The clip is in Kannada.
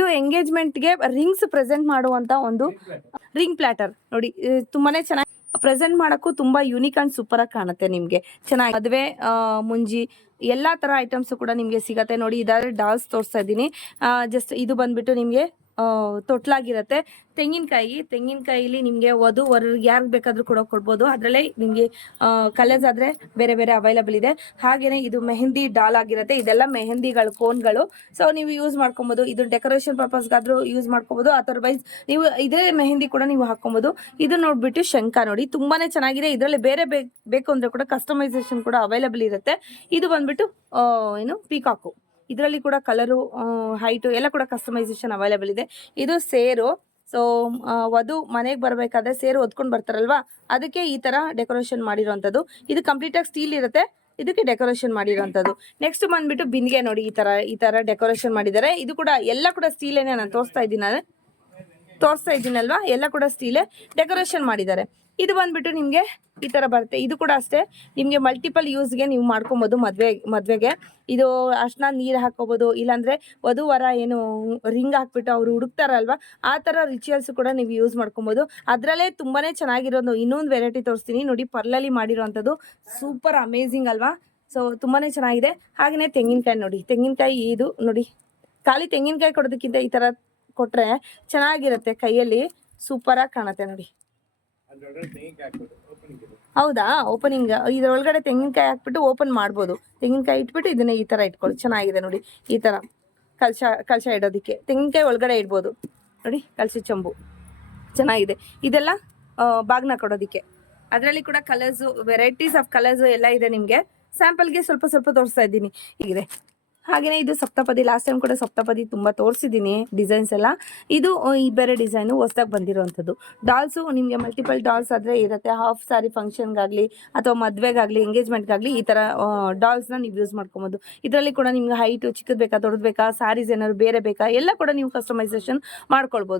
ಇದು ಎಂಗೇಜ್ಮೆಂಟ್ಗೆ ರಿಂಗ್ಸ್ ಪ್ರೆಸೆಂಟ್ ಮಾಡುವಂತ ಒಂದು ರಿಂಗ್ ಪ್ಲಾಟರ್ ನೋಡಿ. ತುಂಬಾನೇ ಚೆನ್ನಾಗಿ ಪ್ರೆಸೆಂಟ್ ಮಾಡೋಕ್ಕೂ ತುಂಬಾ ಯೂನಿಕ್ ಅಂಡ್ ಸೂಪರ್ ಆಗಿ ಕಾಣುತ್ತೆ. ನಿಮಗೆ ಚೆನ್ನಾಗಿ ಮದುವೆ ಮುಂಜಿ ಎಲ್ಲಾ ತರ ಐಟಮ್ಸ್ ಕೂಡ ನಿಮಗೆ ಸಿಗತ್ತೆ ನೋಡಿ. ಇದಾದ್ರೆ ಡಾಲ್ಸ್ ತೋರಿಸ್ತಾ ಇದ್ದೀನಿ. ಜಸ್ಟ್ ಇದು ಬಂದ್ಬಿಟ್ಟು ನಿಮಗೆ ತೊಟ್ಲಾಗಿರುತ್ತೆ. ತೆಂಗಿನಕಾಯಿಲಿ ನಿಮಗೆ ವಧು ವರರಿಗೆ ಯಾರಿಗೆ ಬೇಕಾದ್ರೂ ಕೂಡ ಕೊಡ್ಬೋದು. ಅದರಲ್ಲೇ ನಿಮಗೆ ಕಲರ್ಸ್ ಆದರೆ ಬೇರೆ ಬೇರೆ ಅವೈಲಬಲ್ ಇದೆ. ಹಾಗೆಯೇ ಇದು ಮೆಹಂದಿ ಡಾಲ್ ಆಗಿರುತ್ತೆ. ಇದೆಲ್ಲ ಮೆಹಂದಿಗಳು ಕೋನ್ಗಳು. ಸೊ ನೀವು ಯೂಸ್ ಮಾಡ್ಕೊಬೋದು. ಇದು ಡೆಕೋರೇಷನ್ ಪರ್ಪಸ್ಗಾದ್ರೂ ಯೂಸ್ ಮಾಡ್ಕೋಬೋದು. ಅದರ್ವೈಸ್ ನೀವು ಇದೇ ಮೆಹಂದಿ ಕೂಡ ನೀವು ಹಾಕೊಬೋದು. ಇದು ನೋಡ್ಬಿಟ್ಟು ಶಂಖ ನೋಡಿ, ತುಂಬಾನೇ ಚೆನ್ನಾಗಿದೆ. ಇದರಲ್ಲಿ ಬೇರೆ ಬೇಕು ಅಂದ್ರೆ ಕೂಡ ಕಸ್ಟಮೈಸೇಷನ್ ಕೂಡ ಅವೈಲಬಲ್ ಇರುತ್ತೆ. ಇದು ಬಂದ್ಬಿಟ್ಟು ಏನು ಪೀಕಾಕು. ಇದರಲ್ಲಿ ಕೂಡ ಕಲರು ಹೈಟು ಎಲ್ಲ ಕೂಡ ಕಸ್ಟಮೈಸೇಷನ್ ಅವೈಲೇಬಲ್ ಇದೆ. ಇದು ಸೇರು. ಸೊ ವಧು ಮನೆಗೆ ಬರಬೇಕಾದ್ರೆ ಸೇರು ಹೊದ್ಕೊಂಡು ಬರ್ತಾರಲ್ವಾ, ಅದಕ್ಕೆ ಈ ತರ ಡೆಕೋರೇಷನ್ ಮಾಡಿರೋಂಥದ್ದು. ಇದು ಕಂಪ್ಲೀಟ್ ಆಗಿ ಸ್ಟೀಲ್ ಇರುತ್ತೆ. ಇದಕ್ಕೆ ಡೆಕೋರೇಷನ್ ಮಾಡಿರೋಂಥದ್ದು. ನೆಕ್ಸ್ಟ್ ಬಂದ್ಬಿಟ್ಟು ಬಿಂದಿಗೆ ನೋಡಿ, ಈ ತರ ಡೆಕೋರೇಷನ್ ಮಾಡಿದ್ದಾರೆ. ಇದು ಕೂಡ ಎಲ್ಲ ಕೂಡ ಸ್ಟೀಲೇನೆ. ನಾನು ತೋರಿಸ್ತಾ ಇದ್ದೀನಲ್ವಾ, ಎಲ್ಲ ಕೂಡ ಸ್ಟೀಲೇ ಡೆಕೋರೇಷನ್ ಮಾಡಿದ್ದಾರೆ. ಇದು ಬಂದ್ಬಿಟ್ಟು ನಿಮಗೆ ಈ ತರ ಬರುತ್ತೆ. ಇದು ಕೂಡ ಅಷ್ಟೇ, ನಿಮಗೆ ಮಲ್ಟಿಪಲ್ ಯೂಸ್ಗೆ ನೀವು ಮಾಡ್ಕೊಬೋದು. ಮದ್ವೆಗೆ ಇದು ಅರ್ಶಿನ ನೀರು ಹಾಕೋಬೋದು, ಇಲ್ಲಾಂದ್ರೆ ವಧು ವರ ಏನು ರಿಂಗ್ ಹಾಕ್ಬಿಟ್ಟು ಅವ್ರು ಹುಡುಕ್ತಾರಲ್ವಾ, ಆ ತರ ರಿಚುವಲ್ಸ್ ಕೂಡ ನೀವು ಯೂಸ್ ಮಾಡ್ಕೊಬೋದು. ಅದರಲ್ಲೇ ತುಂಬಾನೇ ಚೆನ್ನಾಗಿರೋದು ಇನ್ನೊಂದು ವೆರೈಟಿ ತೋರಿಸ್ತೀನಿ ನೋಡಿ. ಪರ್ಲಲ್ಲಿ ಮಾಡಿರೋವಂಥದ್ದು ಸೂಪರ್ ಅಮೇಝಿಂಗ್ ಅಲ್ವಾ. ಸೊ ತುಂಬಾನೇ ಚೆನ್ನಾಗಿದೆ. ಹಾಗೆಯೇ ತೆಂಗಿನಕಾಯಿ ನೋಡಿ, ತೆಂಗಿನಕಾಯಿ ಇದು ನೋಡಿ, ಖಾಲಿ ತೆಂಗಿನಕಾಯಿ ಕೊಡೋದಕ್ಕಿಂತ ಈ ತರ ಕೊಟ್ರೆ ಚೆನ್ನಾಗಿರುತ್ತೆ. ಕೈಯಲ್ಲಿ ಸೂಪರ್ ಆಗಿ ಕಾಣುತ್ತೆ ನೋಡಿ. ಹೌದಾ, ಓಪನಿಂಗ್ ಇದರೊಳಗಡೆ ತೆಂಗಿನಕಾಯಿ ಹಾಕ್ಬಿಟ್ಟು ಓಪನ್ ಮಾಡ್ಬೋದು. ತೆಂಗಿನಕಾಯಿ ಇಟ್ಬಿಟ್ಟು ಇದನ್ನ ಈ ತರ ಇಟ್ಕೊಳ್ಳಿ. ಚೆನ್ನಾಗಿದೆ ನೋಡಿ. ಈ ತರ ಕಲಶ ಇಡೋದಕ್ಕೆ ತೆಂಗಿನಕಾಯಿ ಒಳಗಡೆ ಇಡ್ಬೋದು ನೋಡಿ. ಕಲಸಿ ಚಂಬು ಚೆನ್ನಾಗಿದೆ. ಇದೆಲ್ಲ ಬಾಗ್ನ ಕೊಡೋದಕ್ಕೆ. ಅದರಲ್ಲಿ ಕೂಡ ಕಲರ್ಸ್, ವೆರೈಟೀಸ್ ಆಫ್ ಕಲರ್ಸ್ ಎಲ್ಲ ಇದೆ. ನಿಮಗೆ ಸ್ಯಾಂಪಲ್ಗೆ ಸ್ವಲ್ಪ ತೋರಿಸ್ತಾ ಇದ್ದೀನಿ. ಹೀಗಿದೆ. ಹಾಗೆಯೇ ಇದು ಸಪ್ತಪದಿ. ಲಾಸ್ಟ್ ಟೈಮ್ ಕೂಡ ಸಪ್ತಪದಿ ತುಂಬಾ ತೋರಿಸಿದ್ದೀನಿ ಡಿಸೈನ್ಸ್ ಎಲ್ಲ. ಇದು ಈ ಬೇರೆ ಡಿಸೈನು ಹೊಸದಾಗಿ ಬಂದಿರುವಂಥದ್ದು. ಡಾಲ್ಸು ನಿಮಗೆ ಮಲ್ಟಿಪಲ್ ಡಾಲ್ಸ್ ಆದರೆ ಇರುತ್ತೆ. ಹಾಫ್ ಸ್ಯಾರಿ ಫಂಕ್ಷನ್ಗಾಗಲಿ ಅಥವಾ ಮದುವೆಗಾಗಲಿ ಎಂಗೇಜ್ಮೆಂಟ್ಗಾಗಲಿ ಈ ಥರ ಡಾಲ್ಸ್ನ ನೀವು ಯೂಸ್ ಮಾಡ್ಕೊಬೋದು. ಇದರಲ್ಲಿ ಕೂಡ ನಿಮ್ಗೆ ಹೈಟು ಚಿಕ್ಕದು ಬೇಕಾ ದೊಡ್ಡದು ಬೇಕಾ, ಸ್ಯಾರೀಸ್ ಏನಾದ್ರು ಬೇರೆ ಬೇಕಾ ಎಲ್ಲ ಕೂಡ ನೀವು ಕಸ್ಟಮೈಸೇಷನ್ ಮಾಡ್ಕೊಳ್ಬೋದು.